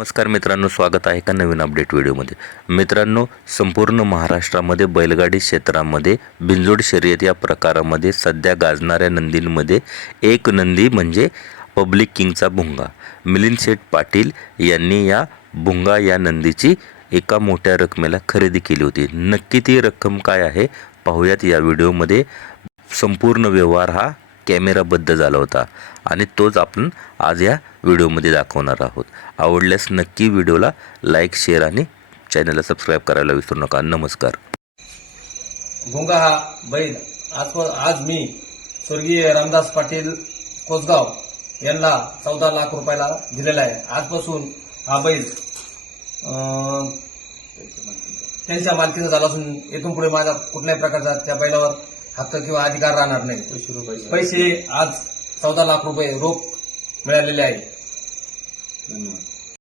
नमस्कार मित्रांनो स्वागत आहे का नवीन अपडेट व्हिडिओमध्ये मित्रांनो संपूर्ण महाराष्ट्रामध्ये बैलगाडी क्षेत्रामध्ये बिंजोड शर्यत या प्रकारामध्ये सध्या गाजणाऱ्या नंदींमध्ये एक नंदी म्हणजे पब्लिक किंगचा भुंगा. मिलिंद शेठ पाटील यांनी या भुंगा या नंदीची एका मोठ्या रकमेला खरेदी केली होती. नक्की ती रक्कम काय आहे? पाहूयात या व्हिडिओमध्ये संपूर्ण व्यवहार हा कॅमेराबद्ध झाला होता. आणि तोच आपण आज या व्हिडिओमध्ये दाखवणार आहोत. आवडल्यास नक्की व्हिडिओला लाईक शेअर आणि चॅनलला सबस्क्राईब करायला विसरू नका. नमस्कार. भोंगा हा बैल. आज आज मी स्वर्गीय रामदास पाटील कोसगाव यांना चौदा लाख रुपयाला दिलेला आहे. आजपासून हा बैल त्यांच्या मालकीचा झाला असून येथून पुढे माझा कुठल्याही प्रकारचा त्या बैलावर हक्क किंवा अधिकार राहणार नाही. पैसे आज चौदा लाख रुपये रोख मिळालेले आहे. धन्यवाद.